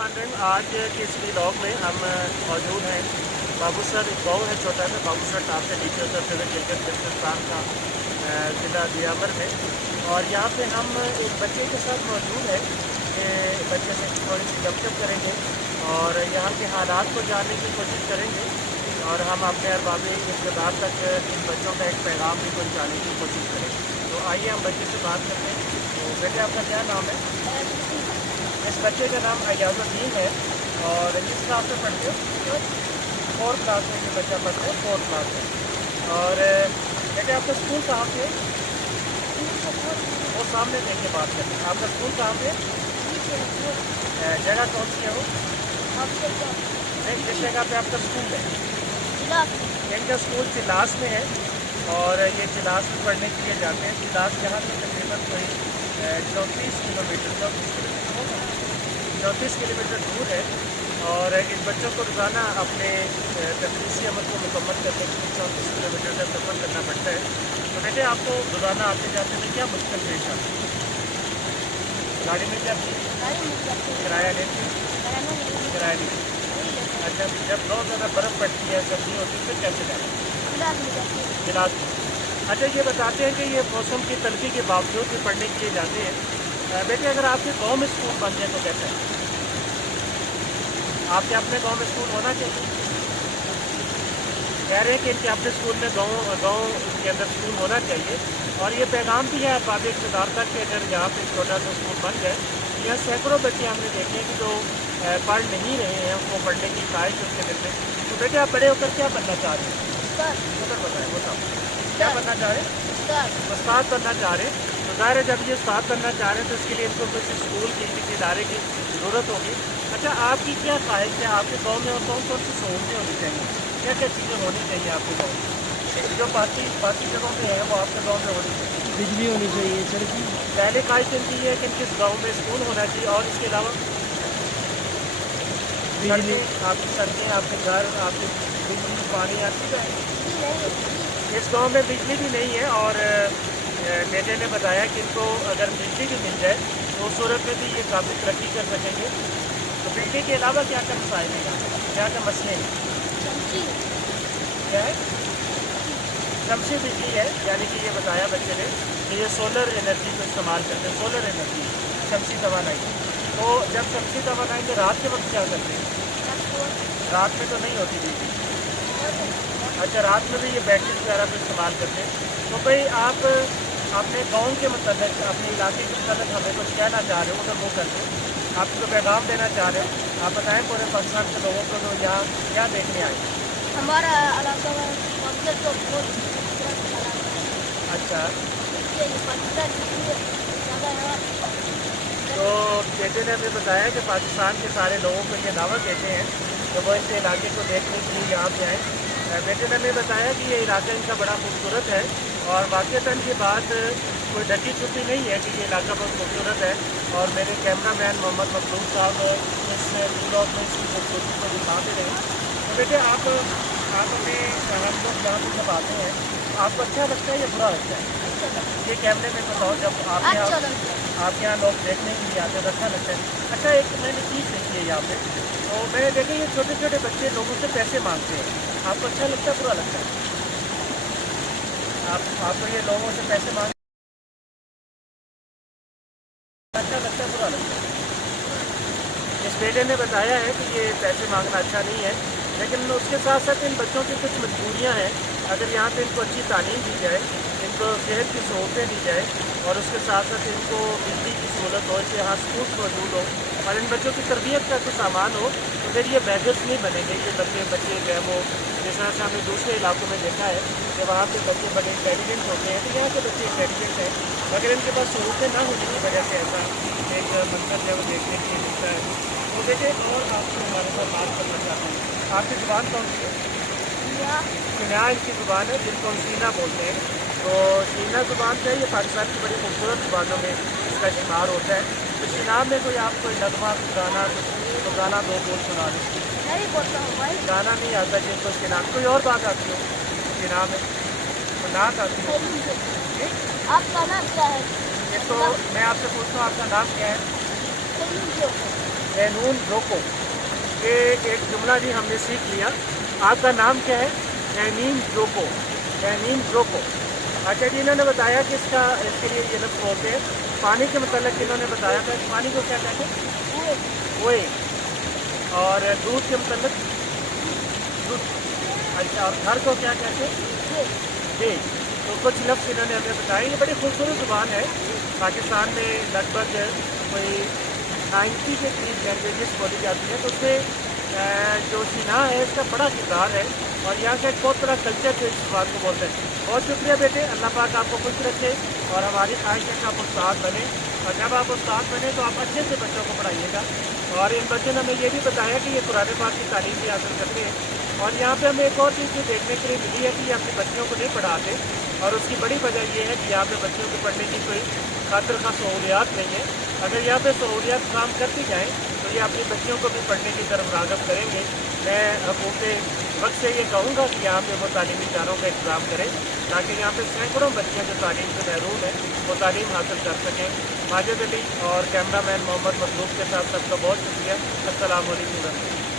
आज के इस व्लॉग में हम मौजूद हैं बाबूसर, एक गाँव है छोटा सा बाबूसर टाप से नीचे उतरते हुए गिलगित बल्तिस्तान का ज़िला दियामर में। और यहाँ पे हम एक बच्चे के साथ मौजूद हैं कि बच्चे से थोड़ी सी गपशप करेंगे और यहाँ के हालात को जानने की कोशिश करेंगे और हम अपने अरबाबी इक़्तिदार तक इन बच्चों का एक पैगाम भी पहुँचाने की कोशिश करेंगे। तो आइए हम बच्चे से बात करते हैं। तो बेटे आपका क्या नाम है? इस बच्चे का नाम अयाजुद्दीन है और किस क्लास में पढ़ते हो? 4th क्लास में ये बच्चा पढ़ता है, 4th क्लास में। और बेटे आपका स्कूल कहाँ पे है? वो सामने देख के बात करते हैं। आपका स्कूल कहाँ पे है? जगह कौन सी है वो? नहीं, जिस जगह पे आपका स्कूल है। इनका स्कूल चिलास में है और ये चिलास में पढ़ने के लिए जाते हैं। चिलास यहाँ से तकरीबन कोई 34 किलोमीटर होगा, 34 किलोमीटर दूर है। और इन बच्चों को रोज़ाना अपने तदरीसी अमल को मुकम्मल करने के लिए 34 किलोमीटर का सफ़र करना पड़ता है। तो बेटे आपको रोज़ाना आते जाते में क्या मुश्किल पेश आती है? गाड़ी मिल जाती है? किराया लेती है? किराया नहीं। अच्छा, जब बहुत ज़्यादा बर्फ़ पड़ती है, सर्दी होती है, फिर कैसे जाते हैं? गिलास में। अच्छा, ये बताते हैं कि ये मौसम की तलखी के बावजूद भी पढ़ने के लिए जाते हैं। बेटे अगर आपके गांव में स्कूल बन जाए तो कैसा है? आपके अपने गांव में स्कूल होना चाहिए। कह रहे हैं कि इनके अपने स्कूल में गांव के अंदर स्कूल होना चाहिए। और ये पैगाम भी है अरबाब इक़्तिदार तक कि अगर यहाँ पे छोटा सा स्कूल बन जाए। यहाँ सैकड़ों बच्चे हमने देखे हैं कि जो पढ़ नहीं रहे हैं, उनको पढ़ने की ख्वाहिश उनके दिल में। तो बेटे आप बड़े होकर क्या बनना चाह रहे हैं? उधर बताएं, बताओ क्या बनना चाह रहे हैं? उस्ताद बनना चाह रहे हैं। तो ज़ाहिर है जब ये उस्ताद बनना चाह रहे हैं तो इसके लिए इनको किसी स्कूल की, किसी इदारे की ज़रूरत होगी। अच्छा, आपकी क्या ख्वाहिश है? आपके गांव में और कौन कौन सी सहूलतें होनी चाहिए? क्या क्या चीज़ें होनी चाहिए आपके गाँव में? जो बाकी जगहों पे है वो आपके गाँव में होनी चाहिए। बिजली होनी चाहिए, सड़की। पहले ख्वाहिश इनकी है कि किस गाँव में स्कूल होना चाहिए और इसके अलावा बिजली। आपकी सड़कें, आपके घर, आपकी बिजली, पानी आती है? इस गांव में बिजली भी नहीं है। और बेटे ने बताया कि इनको अगर बिजली भी मिल जाए तो उस सूरत में भी ये काफ़ी तरक्की कर सकेंगे। तो बिजली के अलावा क्या क्या मसाइल हैं, क्या क्या मसले हैं? क्या है? शमसी बिजली है, यानी कि ये बताया बच्चे ने कि ये सोलर एनर्जी को इस्तेमाल करते हैं। सोलर एनर्जी, शमसी तवानाई। तो जब शमसी तवानाई में रात के वक्त क्या करते हैं? रात में तो नहीं होती बिजली। अच्छा, रात में भी ये बैटरी वगैरह को इस्तेमाल करते हैं। तो भाई आप अपने गांव के मतलब अपने इलाके के मतलब हमें कुछ कहना चाह रहे हो तो वो करते हो, आप तो पैगाम देना चाह रहे हो। आप बताएं पूरे पाकिस्तान के लोगों को जो यहाँ क्या देखने आए? हमारा इलाका में मकसद तो बहुत अच्छा, ज़्यादा है। तो बेटे ने हमें बताया कि पाकिस्तान के सारे लोगों को ये दावत देते हैं कि वो इस इलाके को देखने के लिए यहाँ पे आएँ। बेटे ने हमें बताया कि ये इलाका इनका बड़ा खूबसूरत है और वाक़ईतन ये बात कोई ढकी छुपी नहीं है कि ये इलाका बहुत खूबसूरत है। और मेरे कैमरामैन मोहम्मद मखलूक साहब इस व्लॉग में इसकी खूबसूरती को दिखाते रहे। तो बेटे आप हमें हम लोग जहाँ पर जब आते हैं आपको अच्छा लगता है या बुरा लगता है? ये कैमरे में बताओ, जब आपके यहाँ लोग देखने के लिए आते हैं तो अच्छा लगता है। अच्छा, एक मैंने चीज़ देखी है यहाँ पे, तो मैंने देखा ये छोटे छोटे बच्चे लोगों से पैसे मांगते हैं। आपको अच्छा लगता है, बुरा लगता है? आपको ये लोगों से पैसे मांग अच्छा लगता है, बुरा लगता है? इस बेटे ने बताया है कि ये पैसे मांगना अच्छा नहीं है, लेकिन उसके साथ साथ इन बच्चों की कुछ मजबूरियाँ हैं। अगर यहाँ पे इनको अच्छी तालीम दी जाए, इनको सेहत की सहूलतें दी जाए और उसके साथ साथ इनको बिजली की सहूलत हो, इसके यहाँ स्कूल मौजूद हो और इन बच्चों की तरबियत का कुछ सामान हो, तो फिर ये बैगर्स नहीं बनेंगे। ये बच्चे जो है वो जिस तरह से हमने दूसरे इलाकों में देखा है कि वहाँ पे बच्चे बड़े इंटेलिजेंट होते हैं, तो यहाँ के बच्चे इंटेलिजेंट हैं, मगर इनके पास सहूलतें ना होने की वजह से ऐसा एक मंजर जो है वो देखने के लिए मिलता है। तो बेटे और आपसे हमारे साथ बात करना चाहते हैं। आपकी ज़ुबान कौन सी है? सीना इनकी ज़ुबान है, जिनको हम सीना बोलते हैं। तो सीना ज़ुबान से ये पाकिस्तान की बड़ी खूबसूरत ज़ुबानों में इसका शुमार होता है। तो सीना में कोई आप कोई नगमा, गाना, तो गाना दो बोल सुना दें। नहीं बोलता हूँ भाई। गाना नहीं आता जिनको सीना में कोई और बात आती हो सीना में तो नात आती हो? आपका नाम क्या है? ये तो मैं आपसे पूछता हूँ आपका नाम क्या है? एनून रोको, ये एक जुमला जी हमने सीख लिया। आपका नाम क्या है? एनीन रोको, एनीन रोको। अच्छा जी, इन्होंने बताया कि इसके लिए ये लफ्ज़ बोलते हैं। पानी के मतलब इन्होंने बताया था, पानी को क्या कहते हैं? ओए। और दूध के मतलब दूध। अच्छा, और घर को क्या कहते हैं? जी। तो कुछ लफ्ज़ इन्होंने हमें बताए। ये बड़ी खूबसूरत ज़ुबान है। पाकिस्तान में लगभग कोई 90 के करीब लैंग्वेजेस बोली जाती है, तो उसमें जो सीना है इसका बड़ा किरदार है, और यहाँ का एक बहुत बड़ा कल्चर जो इस ज़ुबान को बोलते हैं। बहुत शुक्रिया बेटे, अल्लाह पाक आपको खुश रखे, और हमारी ख्वाहिश है कि आप उस्ताद बने, और जब आप उस्ताद बने तो आप अच्छे से बच्चों को पढ़ाइएगा। और इन बच्चों ने हमें ये भी बताया कि ये कुरान पाक की तालीम भी हासिल करते हैं। और यहाँ पे हमें एक और चीज़ जो देखने के लिए मिली है कि ये अपने बच्चों को नहीं पढ़ाते, और उसकी बड़ी वजह ये है कि यहाँ पे बच्चों को पढ़ने की कोई खातिर खा सहूलियात नहीं है। अगर यहाँ पे सहूलियात काम करती जाएँ तो ये अपने बच्चों को भी पढ़ने की तरफ राग़िब करेंगे। मैं हुकूमत वक्त से ये कहूँगा कि यहाँ पे वो तालीमी इदारों का इंतज़ाम करें, ताकि यहाँ पे सैकड़ों बच्चे जो तालीम से महरूम हैं वो तालीम हासिल कर सकें। माजिद अली और कैमरामैन मोहम्मद मतलूब के साथ सबका बहुत शुक्रिया। अस्सलाम वालेकुम।